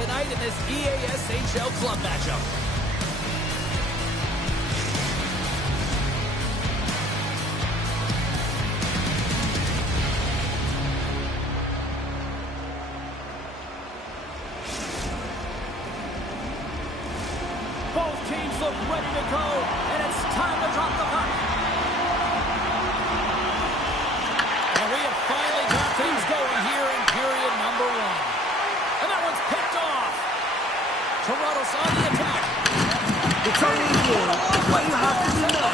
tonight in this EASHL club matchup. Both teams look ready to go, and it's time to drop the puck. And we have finally got things going here in period number 1. And that one's picked off. Toronto's on the attack. It's only you. What you have to do now.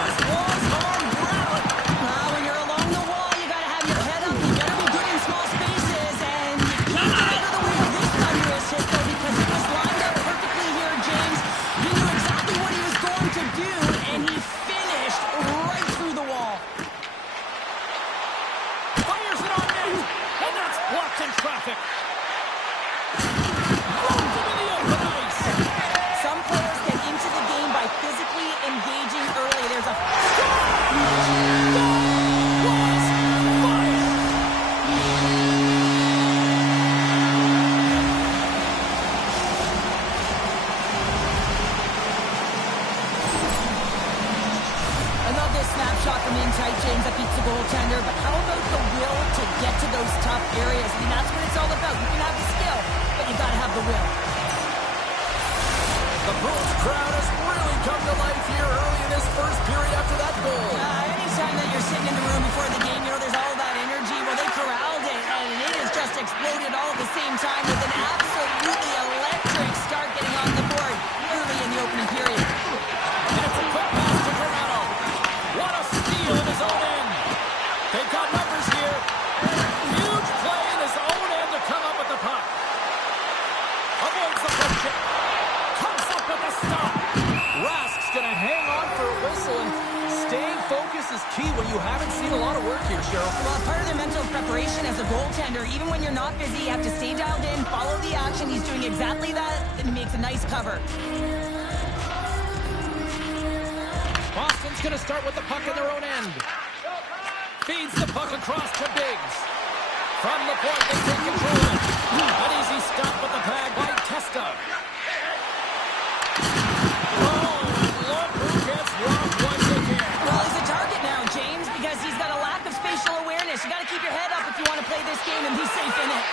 When you're along the wall, you got to have your head up. You better be good in small spaces, and you can't get out of the way of this thunderous hit, though, because it was lined up perfectly here, James. He knew exactly what he was going to do, and he finished right through the wall. Fires it on net, and that's blocked in traffic. Broons into the open ice. Some players get into the game by physically engaging early. There's a... Snapshot from in tight, James, that beats the goaltender, but how about the will to get to those tough areas? I mean, that's what it's all about. You can have the skill, but you got to have the will. The Broons crowd has really come to life here early in this first period after that goal. Anytime that you're sitting in the room before the game, you know, there's all that energy. Well, they corralled it, and it has just exploded all at the same time with an absolutely electric start getting on the board early in the opening period. And it's a quick pass to Toronto. What a steal in his own end. They've got numbers here. Huge play in his own end to come up with the puck. Avoids the puck check. Comes up with the stop. Rask's going to hang on for a whistle, and staying focused is key when you haven't seen a lot of work here, Cheryl. Well, part of their mental preparation as a goaltender, even when you're not busy, you have to stay dialed in, follow the action. He's doing exactly that, and makes a nice cover. Boston's going to start with the puck in their own end. Feeds the puck across to Biggs. From the point, they take control of it. An easy stop with the pad by Testa. Oh, look who gets robbed once again. Well, he's a target now, James, because he's got a lack of spatial awareness. You got to keep your head up if you want to play this game and be safe in it.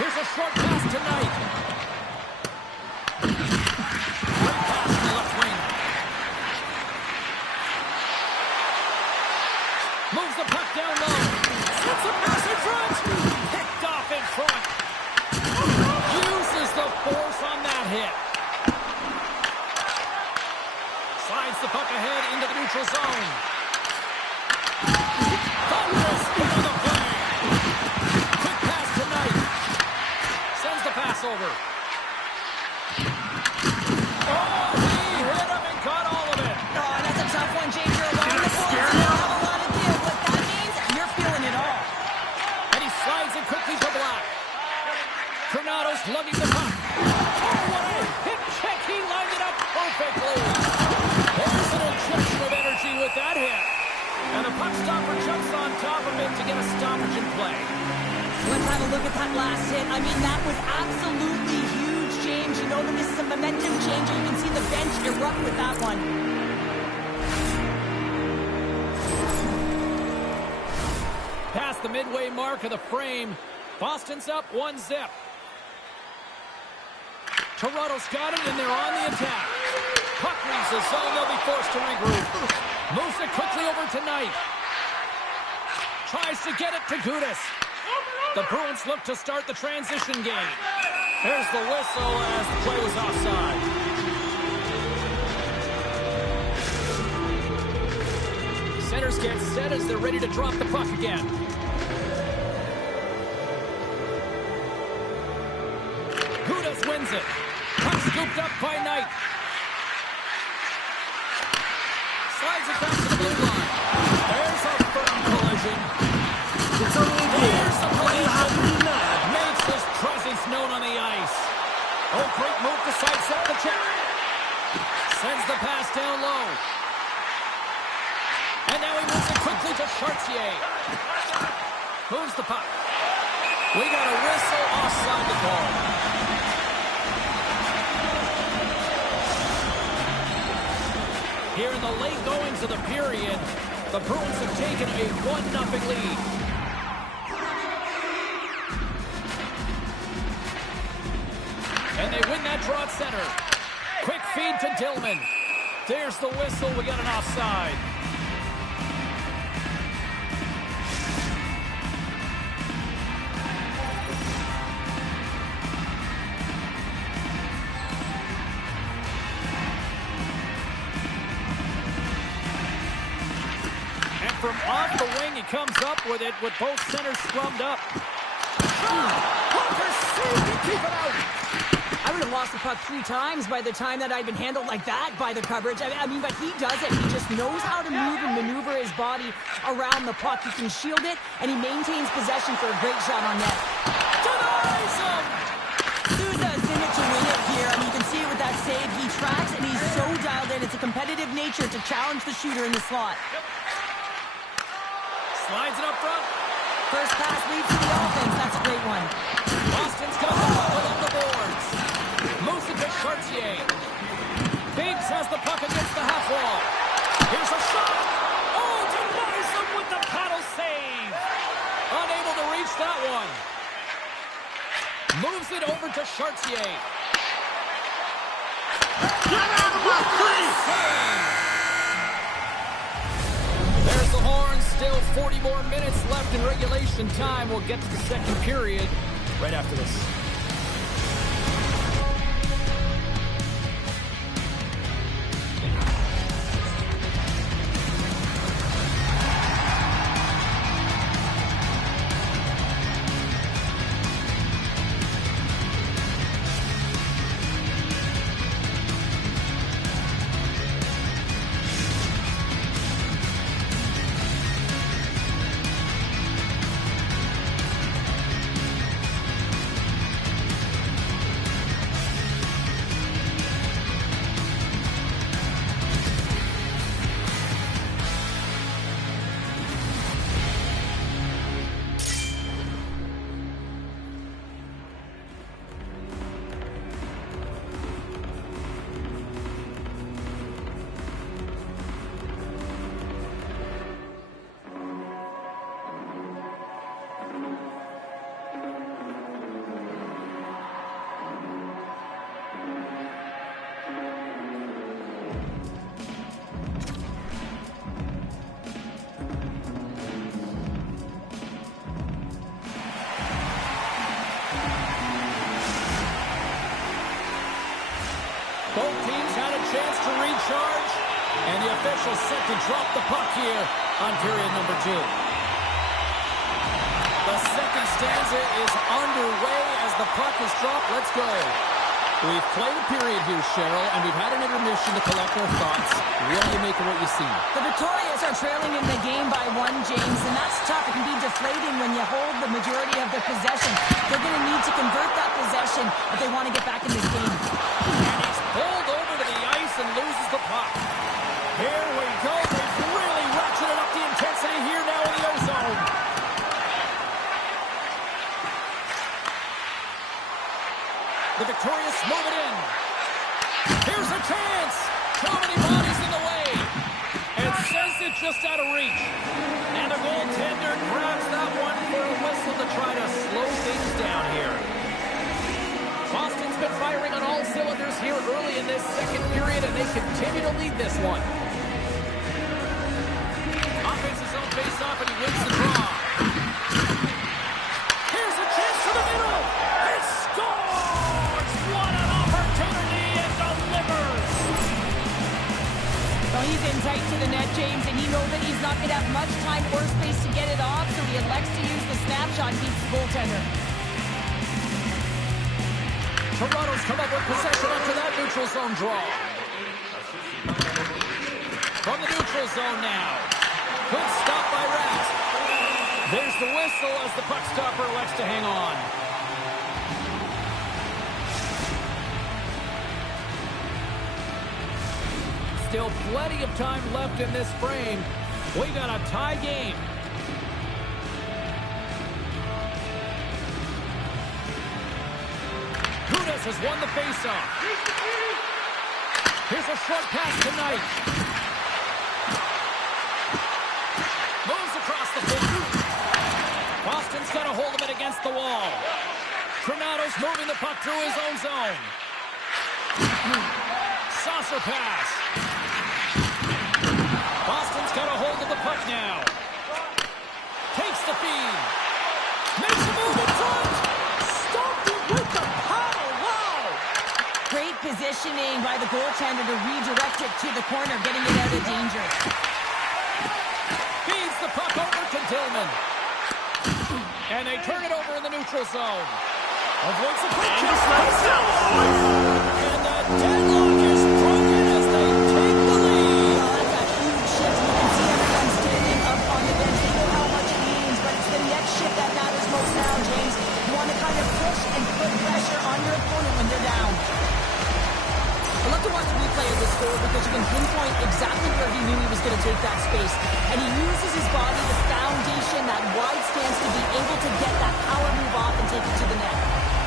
Here's a short pass tonight. Moves the puck down low. Sets a pass in front. Picked off in front. Uses the force on that hit. Slides the puck ahead into the neutral zone. Thunderous spin on the play. Quick pass tonight. Sends the pass over. Oh, he hit him and caught all of it. Oh, that's a tough one, James. You're along the board. You don't have a lot to give. What that means, you're feeling it all. And he slides it quickly to block. Tornado's lugging the puck. Oh, what a hip check. He lined it up perfectly. There's an injection of energy with that hit. And the puck stopper jumps on top of it to get a stoppage in play. Let's have a look at that last hit. I mean, that was absolutely huge, James. You know that this is a momentum changer. You can see the bench erupt with that one. Past the midway mark of the frame. Boston's up 1-0. Toronto's got it, and they're on the attack. Puck leaves the zone. They'll be forced to regroup. Moves it quickly over tonight. Tries to get it to Gudis. The Bruins look to start the transition game. There's the whistle as the play was offside. Centers get set as they're ready to drop the puck again. Gudis wins it. Puck scooped up by Knight. Slides it back to the blue line. There's a firm collision. It's only There's the what you have to do now. Makes his presence known on the ice. Oh, great move to sidestep the check. Sends the pass down low. And now he moves it quickly to Chartier. Moves the puck. We got a whistle offside the call. Here in the late goings of the period, the Broons have taken a 1-0 lead. And they win that draw at center. Quick feed to Dillman. There's the whistle. We got an offside. And from off the wing, he comes up with it with both centers scrummed up. Hooker saved it, keep it out. I would have lost the puck 3 times by the time that I'd been handled like that by the coverage. I mean, but he does it. He just knows how to move and maneuver his body around the puck. He can shield it, and he maintains possession for a great shot on net. Denies him! Souza's in it to win it here. I mean, you can see it with that save. He tracks, and he's so dialed in. It's a competitive nature to challenge the shooter in the slot. Slides it up front. First pass leads to the offense. That's a great one. Boston's got the puck along the boards. Moves it to Chartier. Biggs has the puck against the half wall. Here's a shot. Oh, denies him with the paddle save. Unable to reach that one. Moves it over to Chartier. Get out of my face! There's the horn. Still 40 more minutes left in regulation time. We'll get to the second period right after this. Both teams had a chance to recharge, and the official set to drop the puck here on period number 2. The second stanza is underway as the puck is dropped. Let's go. We've played a period here, Cheryl, and we've had an intermission to collect our thoughts. What do you make of what you see? The Victorias are trailing in the game by 1, James, and that's tough. It can be deflating when you hold the majority of the possession. They're going to need to convert that possession if they want to get back in this game. And he's pulled over to the ice and loses the puck. Here we go. They've really ratcheted up the intensity here now in the O-zone. The Victorious move it in. Here's a chance. Too many bodies in the way. And says it just out of reach. And the goaltender grabs that one for a whistle to try to slow things down here. Boston's been firing on all cylinders here early in this second period, and they continue to lead this one. Offense his own face-off, and he wins the draw. Here's a chance to the middle. He scores! What an opportunity, and delivers! Well, he's in tight to the net, James, and he knows that he's not going to have much time or space to get it off, so he elects to use the snapshot and beats the goaltender. Toronto's come up with possession after that neutral zone draw. From the neutral zone now. Good stop by Rat. There's the whistle as the puck stopper elects to hang on. Still plenty of time left in this frame. We got a tie game. Broons has won the faceoff. Here's a short pass to Knight. Moves across the floor. Boston's got a hold of it against the wall. Granado's moving the puck through his own zone. Saucer pass. Boston's got a hold of the puck now. Takes the feed. Makes a move in front. Stopped it with the paddle. Wow. Great positioning by the goaltender to redirect it to the corner, getting it out of danger. Feeds the puck over to Dillman. And they turn it over in the neutral zone. Avoids the quick check. And the deadlock is broken as they take the lead. I've got huge shifts. You can see everyone standing up on the bench. They know how much it means, but it's the next shift that matters most now, James. You want to kind of push and put pressure on your opponent when they're down. I love to watch the replay of this goal because you can pinpoint exactly where he knew he was going to take that space. And he uses his body, the foundation, that wide stance to be able to get that power move off and take it to the net.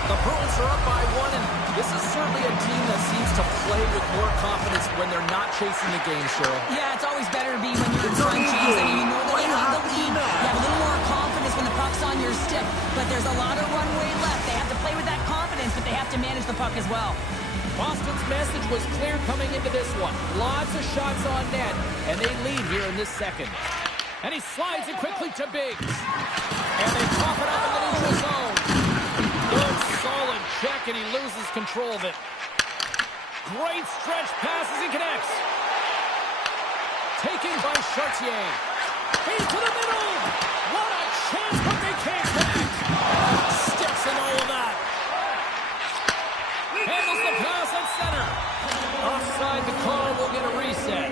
The Bruins are up by one, and this is certainly a team that seems to play with more confidence when they're not chasing the game, Cheryl. Yeah, it's always better to be when you're in front, James. I mean, you know that you have the lead. You have a little more confidence when the puck's on your stick. But there's a lot of runway left. They have to play with that confidence, but they have to manage the puck as well. Boston's message was clear coming into this one. Lots of shots on net, and they lead here in this second. And he slides it quickly to Biggs. And they pop it up in the neutral zone. Good, solid check, and he loses control of it. Great stretch passes and connects. Taken by Chartier. Feed to the middle. What a chance, but they can't connect. Sticks and all of that. Handles the pass at center. Offside, the call will get a reset.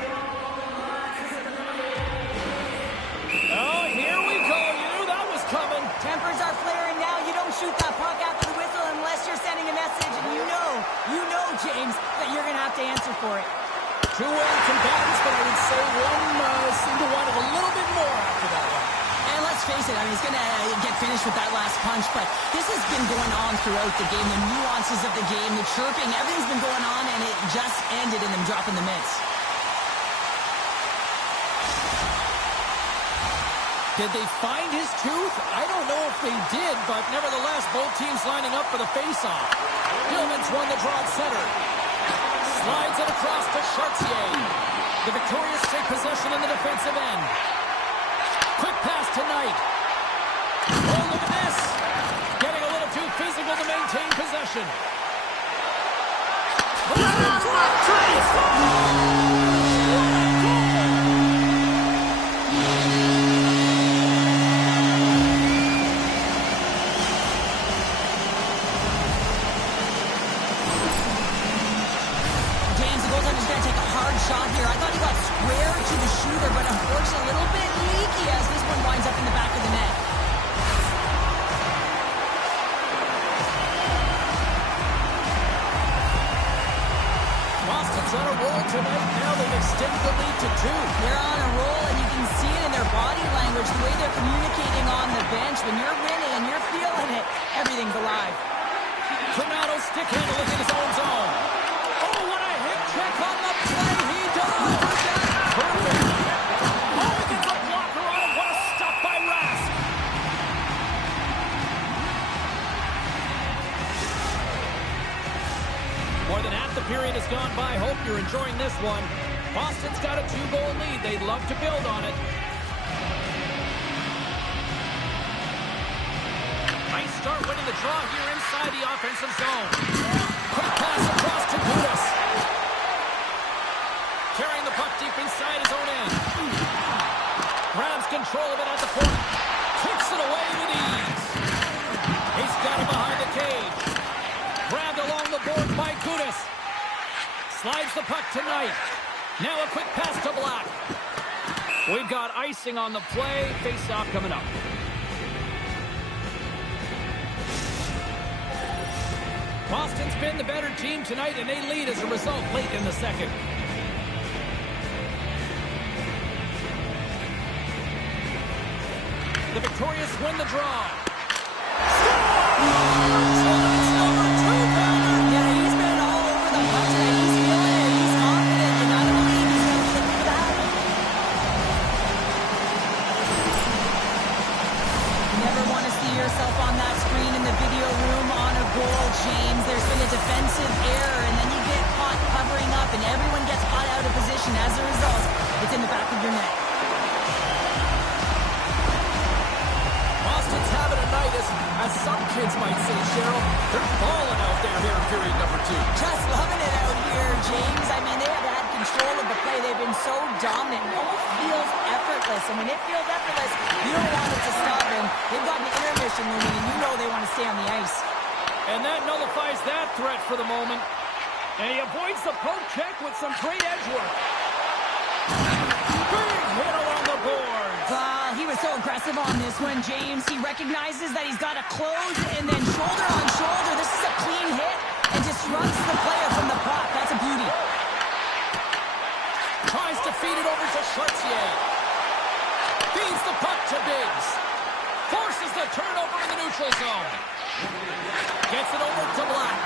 Oh, here we go. You knew that was coming. Tempers are flaring now. You don't shoot that puck after the whistle unless you're sending a message. And you know, James, that you're going to have to answer for it. Two willing combatants, but I would say one seemed to want it a little bit more after that one. And let's face it, I mean, he's going to get finished with that last punch, but this has been going on throughout the game. The nuances of the game, the chirping, everything's been going on, and it just ended in them dropping the mitts. Did they find his tooth? I don't know if they did, but nevertheless, both teams lining up for the faceoff. Gilman's won the draw at center. Slides it across to Chartier. The Victorious take possession in the defensive end. Quick pass to Knight. Oh, look at this. Getting a little too physical to maintain possession. Shot here. I thought he got square to the shooter, but unfortunately a little bit leaky as this one winds up in the back of the net. Boston's on a roll tonight. Now they've extended the lead to 2. They're on a roll, and you can see it in their body language, the way they're communicating on the bench. When you're winning and you're feeling it, everything's alive. Granado stick handle in his own zone. Oh, what a hip check on the play. He delivers that perfect. Oh, he gets a blocker on it. What a stop by Rask. More than half the period has gone by. Hope you're enjoying this one. Boston's got a 2-goal lead. They'd love to build on it. Nice start winning the draw here inside the offensive zone. Quick pass across to Gudas. Carrying the puck deep inside his own end. Grabs control of it at the point. Kicks it away with ease. He's got it behind the cage. Grabbed along the board by Gudas. Slides the puck to Knight. Now a quick pass to Black. We've got icing on the play. Face-off coming up. Boston's been the better team tonight, and they lead as a result late in the second. The Victorious win the draw. Yeah, in the back of your net. Boston's having a night, as some kids might say, Cheryl. They're balling out there here in period number 2. Just loving it out here, James. I mean, they have had control of the play. They've been so dominant. It almost feels effortless. And when it feels effortless, you don't want it to stop. And they've got an intermission looming, and you know they want to stay on the ice. And that nullifies that threat for the moment. And he avoids the poke check with some great edge work. Big hit along the boards. He was so aggressive on this one, James. He recognizes that he's got to close and then shoulder on shoulder. This is a clean hit and disrupts the player from the puck. That's a beauty. Tries to feed it over to Chartier. Feeds the puck to Biggs. Forces the turnover in the neutral zone. Gets it over to Black.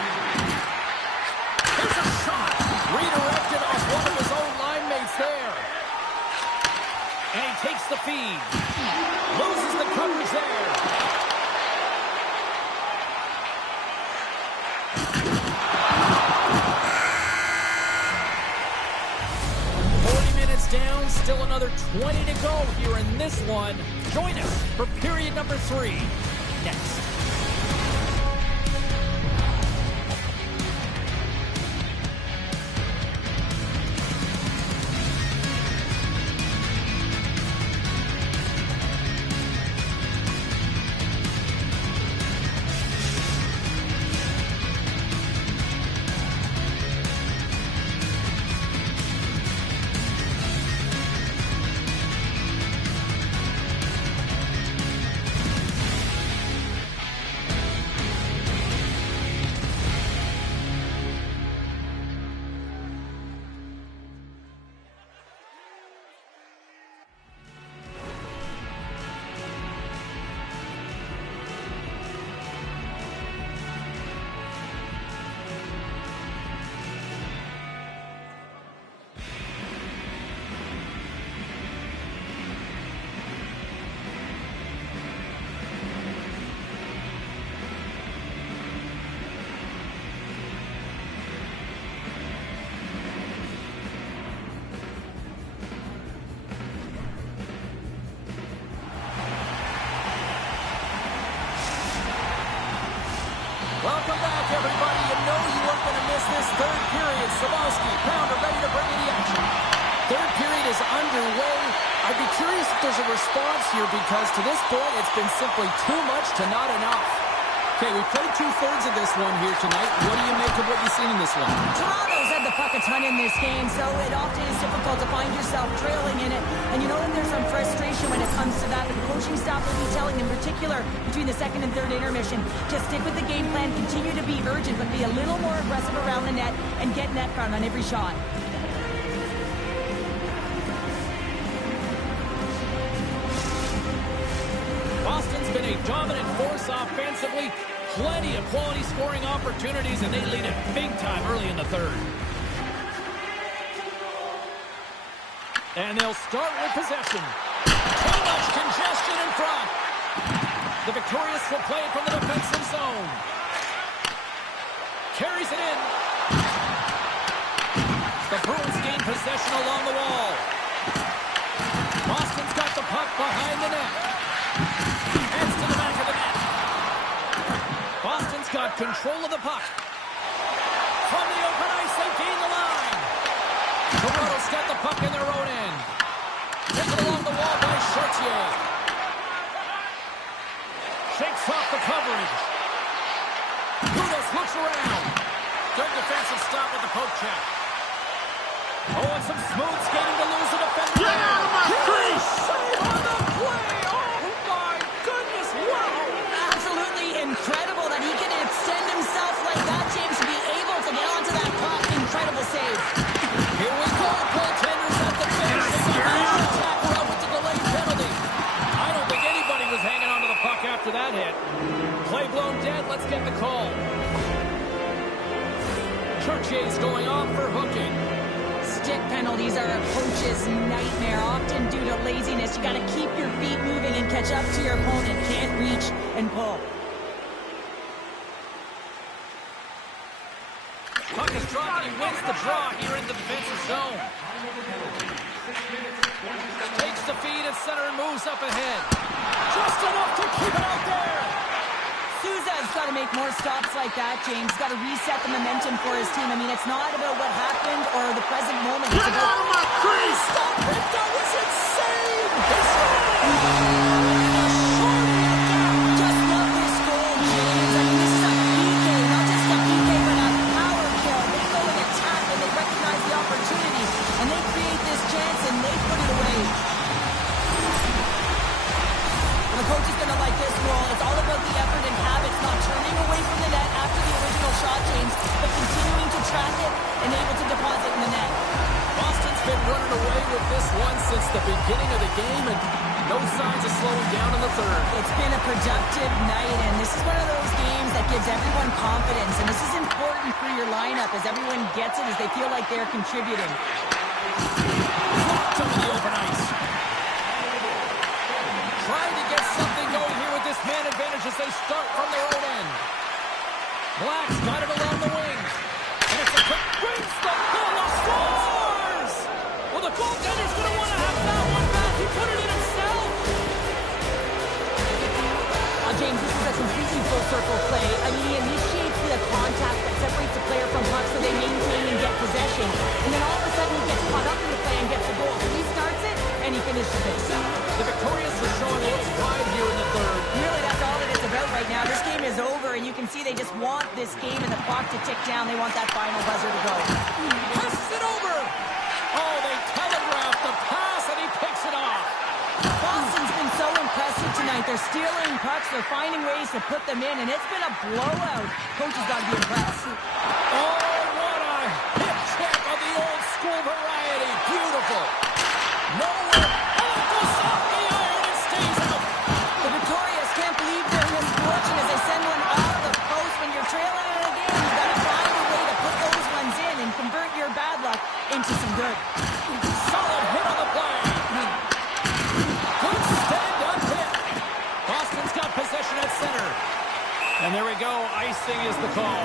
Here's a shot. Redirected off one of his own line mates there. And he takes the feed. Loses the coverage there. Down, still another 20 to go here in this one. Join us for period number 3 next. Welcome back, everybody. You know you weren't going to miss this third period. Savowski, Pounder, ready to bring in the action. Third period is underway. I'd be curious if there's a response here because to this point, it's been simply too much to not enough. Okay, we played 2/3 of this one here tonight. What do you make of what you've seen in this one? Toronto's had the puck a ton in this game, so it often is difficult to find yourself trailing in it. And you know that there's some frustration when it comes to that, but the coaching staff will be telling, in particular, between the second and third intermission, to stick with the game plan, continue to be urgent, but be a little more aggressive around the net and get net front on every shot. Boston's been a dominant force offensively. Plenty of quality scoring opportunities, and they lead it big time early in the third. And they'll start with possession. Too much congestion in front. The Victorious will play it from the defensive zone. Carries it in. The Broons gain possession along the wall. Boston's got the puck behind the net. Heads to the back of the net. Boston's got control of the puck. From the open ice, they gain the line. Toronto's got the puck in their own end. Taken along the wall by Chartier. Shakes off the coverage. Ludas looks around. Good defensive stop with the poke check. Oh, and some smooth skating to lose the defender. Get out of my face! On the play! Oh, my goodness! Wow! Absolutely incredible that he can extend himself like that, James, to be able to get onto that puck. Incredible save. Here we go, goaltenders at the bench. Tackle out with the delayed penalty. I don't think anybody was hanging onto the puck after that hit. Play blown dead. Let's get the call. Chartier's going off for hooking. Stick penalties are a coach's nightmare, often due to laziness. You got to keep your feet moving and catch up to your opponent. Can't reach and pull. Puck is dropped and he wins the draw here in the defensive zone. Takes the feed at center and moves up ahead. Just enough to keep it out there. Souza's got to make more stops like that, James. Got to reset the momentum for his team. I mean, it's not about what happened or the present moment. It's about... Stop it! That was insane! Just love this goal, James. I mean, this is a PK, not just a PK, but a power kill. They go and attack and they recognize the opportunity, and they create this chance and they put it away. The coach is going to like this goal. It's all about the effort and habits, not turning away from the net after the original shot, James, but continuing to track it and able to deposit in the net. Boston's been running away with this one since the beginning of the game, and no signs of slowing down in the third. It's been a productive night, and this is one of those games that gives everyone confidence, and this is important for your lineup as everyone gets it, as they feel like they're contributing. Blocked over the open ice. Trying to get something going here with this man advantage as they start from their own end. Black's got it along the wing. And it's a quick brings the goal, scores! Well, the goaltender's going to want to have that one back. He put it in himself. James, this is a completely full circle play. I mean, he initiates the contact that separates the player from puck so they maintain and get possession. And then all of a sudden he gets caught up in the play and gets the goal. So he starts it and he finishes it. The Victorious are showing a little pride here in the third. Really, that's all that it's about right now. This game is over, and you can see they just want this game and the clock to tick down. They want that final buzzer to go. Passes it over. Oh, they telegraphed the pass, and he picks it off. Boston's been so impressive tonight. They're stealing pucks. They're finding ways to put them in, and it's been a blowout. Coach has got to be impressed. Oh, what a hip check of the old school variety. Beautiful. Nowhere. Oh, it goes off the iron and stays out. The Victorious can't believe they're misfortunate as they send one off the post. When you're trailing in a game, you've got to find a way to put those ones in and convert your bad luck into some good. Solid hit on the play. Good stand-up hit. Boston's got possession at center. And there we go. Icing is the call.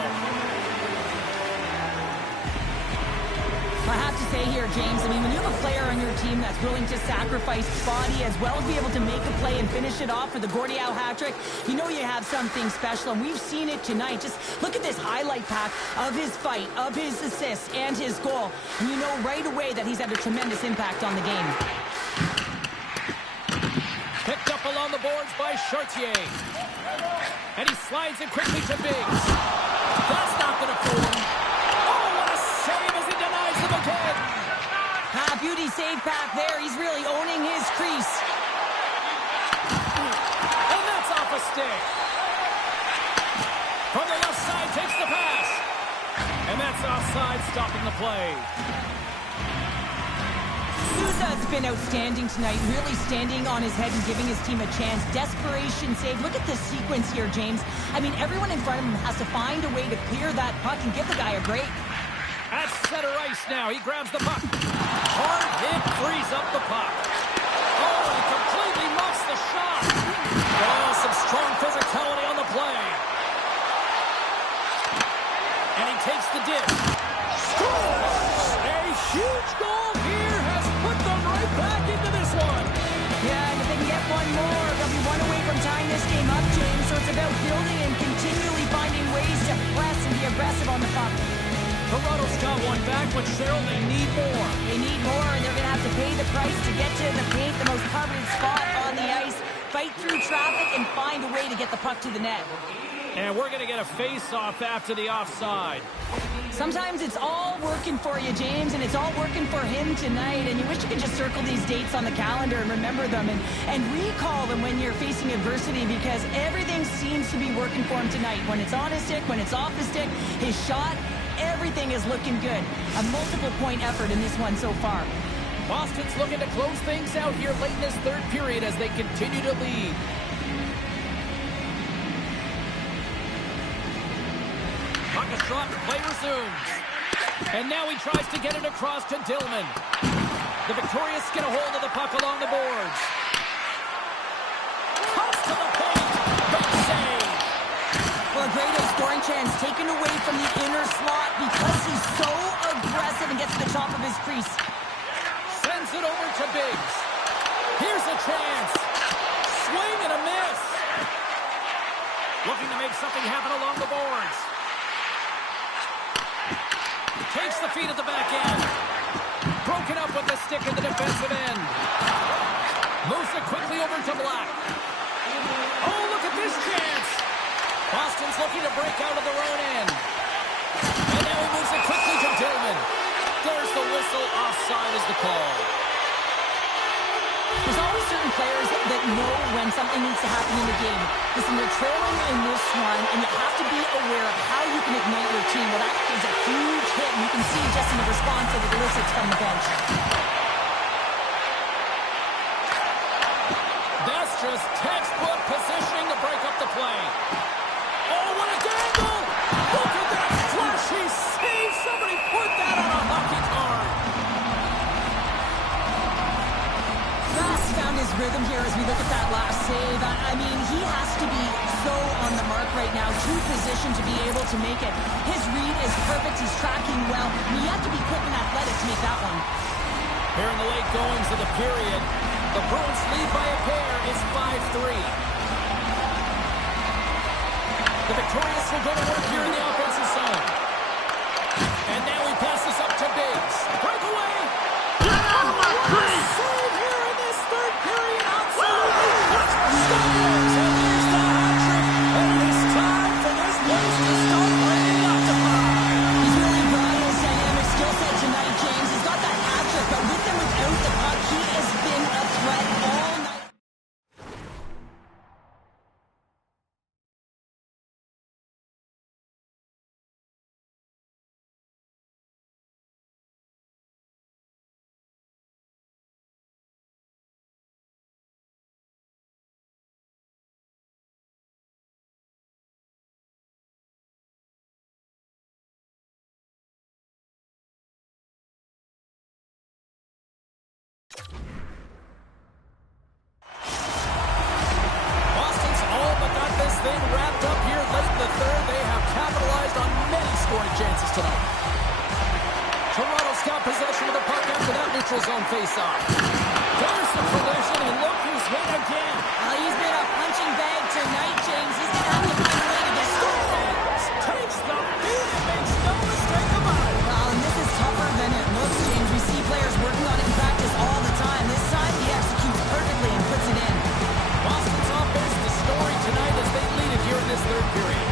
I have to say here, James, I mean, when you have a player on your team that's willing to sacrifice his body as well as be able to make a play and finish it off for the Gordiow hat trick, you know you have something special, and we've seen it tonight. Just look at this highlight pack of his fight, of his assists, and his goal, and you know right away that he's had a tremendous impact on the game. Picked up along the boards by Chartier. And he slides it quickly to Biggs. That's not going to fool him. Oh, what a save as he denies them again. Beauty save back there. He's really owning his crease. And that's off a stick. From the left side, takes the pass. And that's offside, stopping the play. Souza's been outstanding tonight, really standing on his head and giving his team a chance. Desperation save. Look at this sequence here, James. I mean, everyone in front of him has to find a way to clear that puck and give the guy a break. At center ice now, he grabs the puck. Hard hit, frees up the puck. Oh, he completely muffs the shot. Oh, some strong physicality on the play. And he takes the dip. Scores! A huge goal here has put them right back into this one. Yeah, and if they can get one more, they'll be one away from tying this game up, James. So it's about building and continually finding ways to press and be aggressive on the puck. Toronto's got one back, but Cheryl, they need more. They need more, and they're going to have to pay the price to get to the paint, the most coveted spot on the ice, fight through traffic, and find a way to get the puck to the net. And we're going to get a face-off after the offside. Sometimes it's all working for you, James, and it's all working for him tonight, and you wish you could just circle these dates on the calendar and remember them and recall them when you're facing adversity, because everything seems to be working for him tonight. When it's on his stick, when it's off his stick, his shot, everything is looking good. A multiple-point effort in this one so far. Boston's looking to close things out here late in this third period as they continue to lead. Puck is dropped, play resumes. And now he tries to get it across to Dillman. The Victorious get a hold of the puck along the boards. Cuts to the paint. Big save. Well, a great scoring chance taken away from the inner slot because he's so aggressive and gets to the top of his crease. Sends Moves it over to Biggs. Here's a chance. Swing and a miss. Looking to make something happen along the boards. Takes the feed at the back end. Broken up with the stick at the defensive end. Moves it quickly over to Black. Oh, look at this chance. Boston's looking to break out of their own end. And now he moves it quickly to Dillman. There's the whistle. Offside is the call. There's always certain players that know when something needs to happen in the game. Listen, you're trailing in this one, and you have to be aware of how you can ignite your team. Well, that is a huge hit, and you can see just in the response that it elicits from the bench. That's just textbook positioning to break up the play. Oh, what a dangle! Look at that flashy save! Somebody put that on a hockey card! Found his rhythm here as we look at that last save. I mean, he has to be so on the mark right now, true position to be able to make it. His read is perfect. He's tracking well. And you have to be quick and athletic to make that one. Here in the late goings of the period, the Broons lead by a pair. It's 5-3. The Victorious will go to work here in the offensive zone. And now he passes up to Biggs. Breakaway! Get out of my face! Save here in this third period. Absolutely. Stars, and there's the hat-trick. And it's time for this place to start bringing up to five. He's really brought his dynamic skill set tonight, James. He's got that hat-trick, but with and without the puck, he has been a threat all night. Boston's all but got this thing wrapped up here late in the third. They have capitalized on many scoring chances tonight. Toronto's got possession of the puck after that neutral zone faceoff. There's the collision, and look who's hit again. Well, he's been a punching bag tonight, James. He's going to have to find a way to get Scores! Takes the beat and makes no mistake about it. well, and this is tougher than it looks, James. We see players working on it in practice all the time. This time, he executes perfectly and puts it in. Boston's offense, the story tonight as they lead it here in this third period.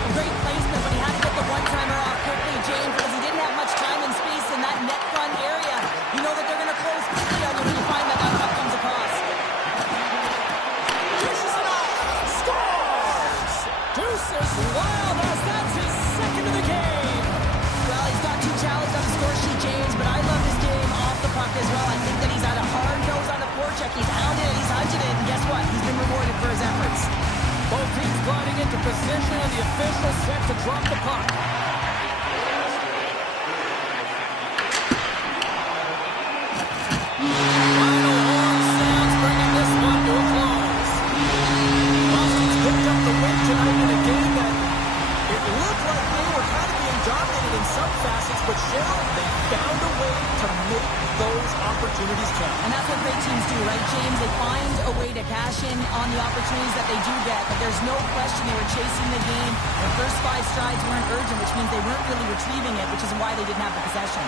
A great placement, but he had to get the one-timer off quickly, James, because he didn't have much time and space in that net front area. You know that they're going to close quickly on you when you find that that puck comes across. Dishes it off. Scores! Deuces Wild has that's his second of the game. Well, he's got two challenges on the score sheet, James, but I love his game off the puck as well. I think that he's had a hard nose on the forecheck. He's hounded it, he's hunted it, and guess what? He's been rewarded for his efforts. Both teams gliding into position, and the official set to drop the puck. Final horn sounds, bringing this one to a close. Boston's picked up the win tonight in a game that it looked like they were kind of being dominated in some facets, but Cheryl, they found a way to make those opportunities count. And that's what great teams do, right, James? They find a way to cash in on the opportunities that they do get, but there's no question they were chasing the game. Their first 5 strides weren't urgent, which means they weren't really retrieving it, which is why they didn't have the possession.